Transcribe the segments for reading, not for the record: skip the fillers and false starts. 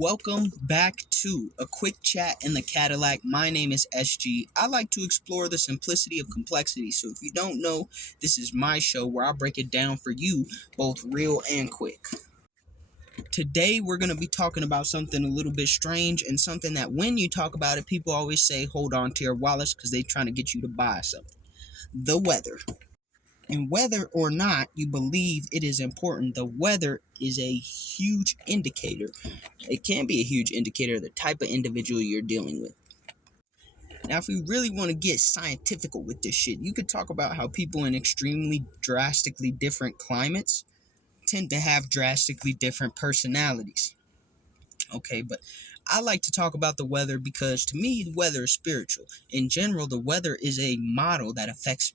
Welcome back to a quick chat in the Cadillac. My name is SG. I like to explore the simplicity of complexity. So if you don't know, this is my show where I break it down for you, both real and quick. Today we're going to be talking about something a little bit strange and something that when you talk about it, people always say hold on to your wallets because they're trying to get you to buy something. The weather. And whether or not you believe it is important, the weather is a huge indicator. It can be a huge indicator of the type of individual you're dealing with. Now, if we really want to get scientific with this shit, you could talk about how people in extremely drastically different climates tend to have drastically different personalities. Okay, but I like to talk about the weather because to me, the weather is spiritual. In general, the weather is a model that affects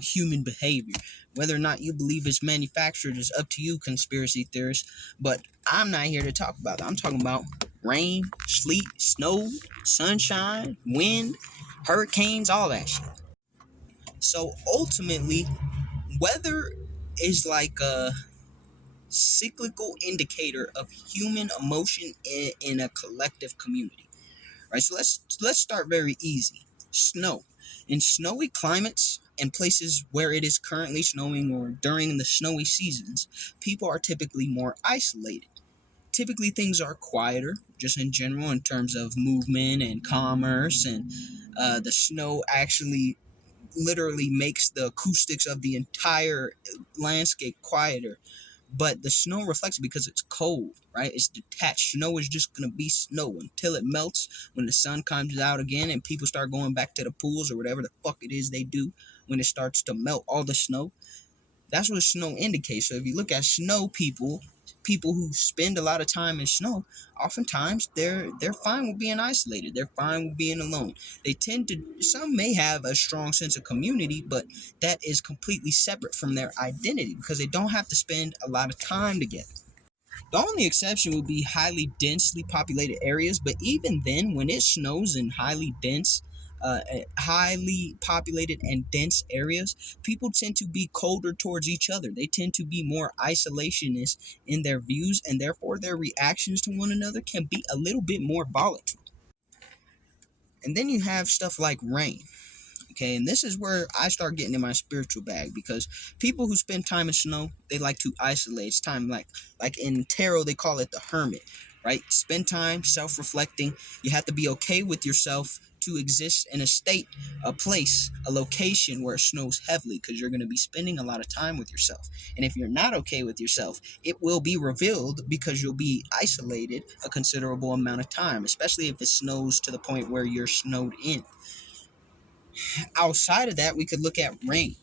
human behavior. Whether or not you believe it's manufactured is up to you, conspiracy theorists. But I'm not here to talk about that. I'm talking about rain, sleet, snow, sunshine, wind, hurricanes, all that shit. So ultimately, weather is like a cyclical indicator of human emotion in a collective community. Right? So let's start very easy. Snow. In snowy climates and places where it is currently snowing or during the snowy seasons, people are typically more isolated. Typically, things are quieter, just in general, in terms of movement and commerce, and the snow actually literally makes the acoustics of the entire landscape quieter. But the snow reflects because it's cold, right? It's detached. Snow is just going to be snow until it melts when the sun comes out again and people start going back to the pools or whatever the fuck it is they do when it starts to melt all the snow. That's what snow indicates. So if you look at snow people who spend a lot of time in snow, oftentimes they're fine with being isolated. They're fine with being alone. Some may have a strong sense of community, but that is completely separate from their identity because they don't have to spend a lot of time together. The only exception would be highly densely populated areas, but even then, when it snows in highly populated and dense areas, people tend to be colder towards each other. They tend to be more isolationist in their views, and therefore their reactions to one another can be a little bit more volatile. And then you have stuff like rain. Okay, and this is where I start getting in my spiritual bag because people who spend time in snow, they like to isolate. It's time like in tarot they call it the hermit, right? Spend time self-reflecting. You have to be okay with yourself to exist in a state, a place, a location where it snows heavily because you're going to be spending a lot of time with yourself. And if you're not okay with yourself, it will be revealed because you'll be isolated a considerable amount of time, especially if it snows to the point where you're snowed in. Outside of that, we could look at rain.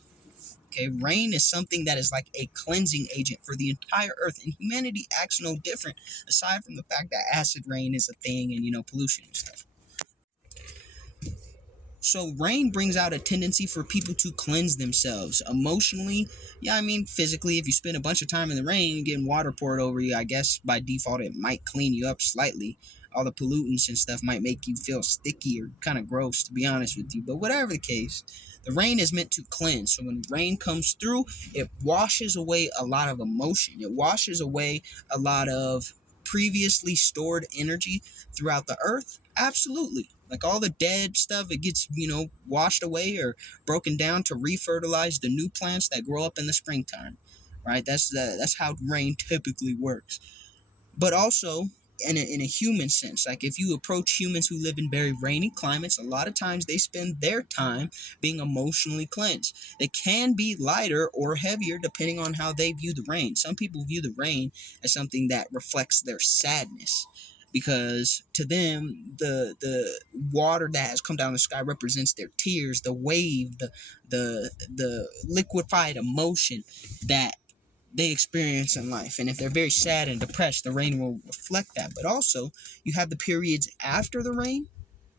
Okay, rain is something that is like a cleansing agent for the entire earth, and humanity acts no different, aside from the fact that acid rain is a thing and pollution and stuff. So rain brings out a tendency for people to cleanse themselves emotionally. Physically, if you spend a bunch of time in the rain getting water poured over you, I guess by default it might clean you up slightly. All the pollutants and stuff might make you feel sticky or kind of gross, to be honest with you. But whatever the case, the rain is meant to cleanse. So when rain comes through, it washes away a lot of emotion. It washes away a lot of previously stored energy throughout the earth. Absolutely. Like all the dead stuff, it gets, washed away or broken down to refertilize the new plants that grow up in the springtime, right? That's how rain typically works. But also, in a human sense, like if you approach humans who live in very rainy climates, a lot of times they spend their time being emotionally cleansed. They can be lighter or heavier depending on how they view the rain. Some people view the rain as something that reflects their sadness, because to them the water that has come down the sky represents their tears, the wave, the liquefied emotion that they experience in life. And if they're very sad and depressed, the rain will reflect that. But also, you have the periods after the rain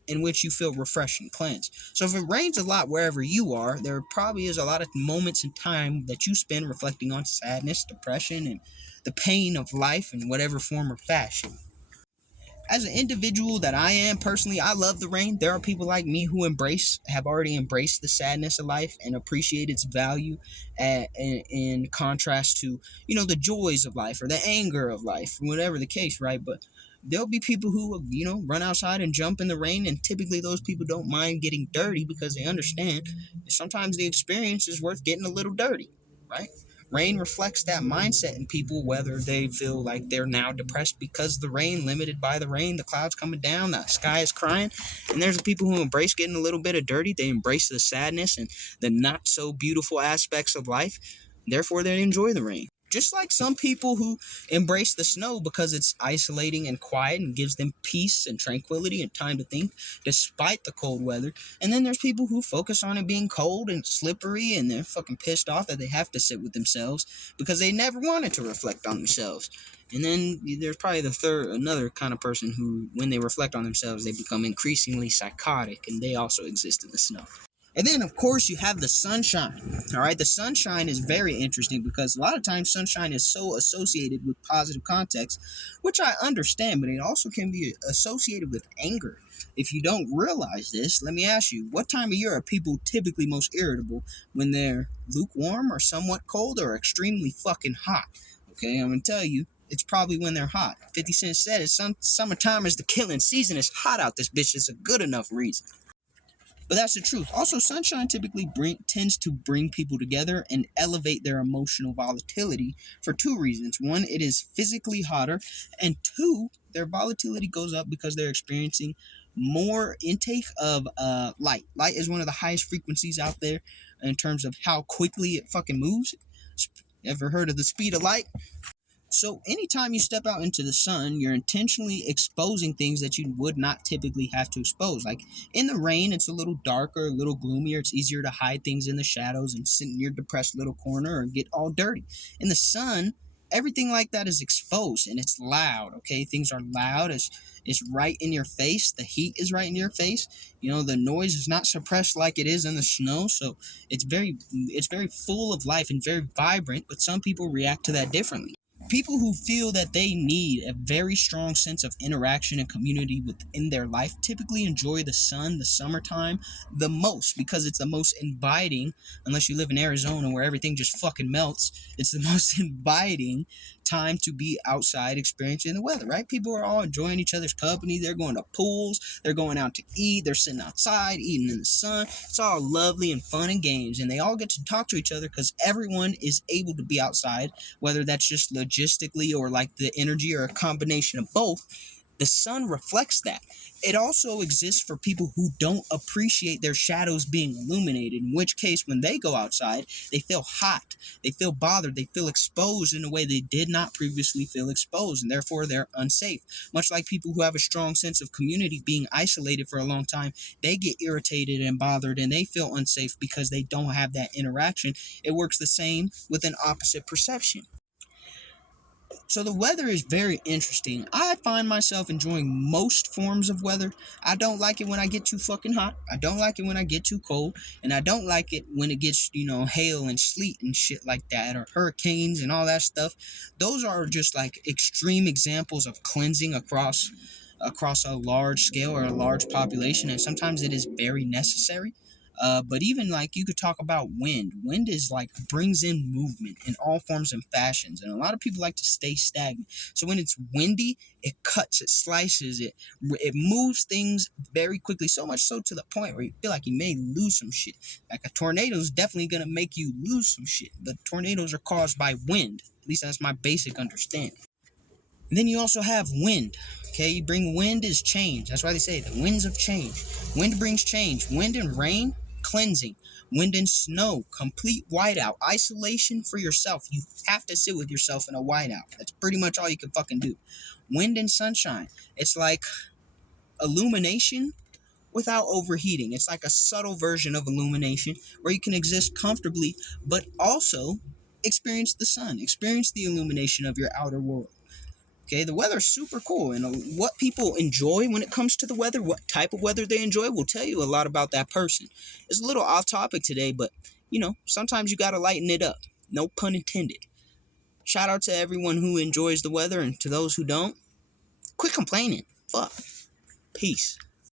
in which you feel refreshed and cleansed. So if it rains a lot wherever you are, there probably is a lot of moments in time that you spend reflecting on sadness, depression, and the pain of life in whatever form or fashion. As an individual that I am personally, I love the rain. There are people like me who have already embraced the sadness of life and appreciate its value in contrast to, the joys of life or the anger of life, whatever the case, right? But there'll be people who, run outside and jump in the rain, and typically those people don't mind getting dirty because they understand that sometimes the experience is worth getting a little dirty, right? Rain reflects that mindset in people, whether they feel like they're now depressed because the rain, limited by the rain, the clouds coming down, the sky is crying. And there's people who embrace getting a little bit of dirty. They embrace the sadness and the not so beautiful aspects of life. Therefore, they enjoy the rain. Just like some people who embrace the snow because it's isolating and quiet and gives them peace and tranquility and time to think despite the cold weather. And then there's people who focus on it being cold and slippery, and they're fucking pissed off that they have to sit with themselves because they never wanted to reflect on themselves. And then there's probably another kind of person who, when they reflect on themselves, they become increasingly psychotic, and they also exist in the snow. And then, of course, you have the sunshine. All right, the sunshine is very interesting because a lot of times sunshine is so associated with positive context, which I understand, but it also can be associated with anger. If you don't realize this, let me ask you, what time of year are people typically most irritable? When they're lukewarm or somewhat cold or extremely fucking hot? Okay, I'm going to tell you, it's probably when they're hot. 50 Cent said it, summertime is the killing season. It's hot out this bitch. It's a good enough reason. But that's the truth. Also, sunshine typically tends to bring people together and elevate their emotional volatility for two reasons. One, it is physically hotter, and two, their volatility goes up because they're experiencing more intake of light. Light is one of the highest frequencies out there in terms of how quickly it fucking moves. Ever heard of the speed of light? So anytime you step out into the sun, you're intentionally exposing things that you would not typically have to expose. Like in the rain, it's a little darker, a little gloomier. It's easier to hide things in the shadows and sit in your depressed little corner or get all dirty. In the sun, everything like that is exposed and it's loud, okay? Things are loud. It's right in your face. The heat is right in your face. The noise is not suppressed like it is in the snow. So it's very full of life and very vibrant, but some people react to that differently. People who feel that they need a very strong sense of interaction and community within their life typically enjoy the sun, the summertime, the most because it's the most inviting. Unless you live in Arizona where everything just fucking melts, it's the most inviting time to be outside experiencing the weather, right? People are all enjoying each other's company. They're going to pools, they're going out to eat, they're sitting outside eating in the sun. It's all lovely and fun and games, and they all get to talk to each other because everyone is able to be outside, whether that's just logistically or like the energy or a combination of both. The sun reflects that. It also exists for people who don't appreciate their shadows being illuminated, in which case when they go outside, they feel hot, they feel bothered, they feel exposed in a way they did not previously feel exposed, and therefore they're unsafe. Much like people who have a strong sense of community being isolated for a long time, they get irritated and bothered and they feel unsafe because they don't have that interaction. It works the same with an opposite perception. So the weather is very interesting. I find myself enjoying most forms of weather. I don't like it when I get too fucking hot. I don't like it when I get too cold. And I don't like it when it gets, hail and sleet and shit like that, or hurricanes and all that stuff. Those are just like extreme examples of cleansing across a large scale or a large population, and sometimes it is very necessary. But even like you could talk about wind. Wind is like brings in movement in all forms and fashions, and a lot of people like to stay stagnant. So when it's windy, it cuts, it slices, it moves things very quickly. So much so to the point where you feel like you may lose some shit. Like a tornado is definitely gonna make you lose some shit, but tornadoes are caused by wind. At least that's my basic understanding. And then you also have wind. Okay, you bring wind is change. That's why they say the winds of change. Wind brings change. Wind and rain, cleansing. Wind and snow, complete whiteout. Isolation for yourself. You have to sit with yourself in a whiteout. That's pretty much all you can fucking do. Wind and sunshine. It's like illumination without overheating. It's like a subtle version of illumination where you can exist comfortably, but also experience the sun, experience the illumination of your outer world. Okay, the weather's super cool, and what people enjoy when it comes to the weather, what type of weather they enjoy, will tell you a lot about that person. It's a little off topic today, but, sometimes you gotta lighten it up. No pun intended. Shout out to everyone who enjoys the weather, and to those who don't, quit complaining. Fuck. Peace.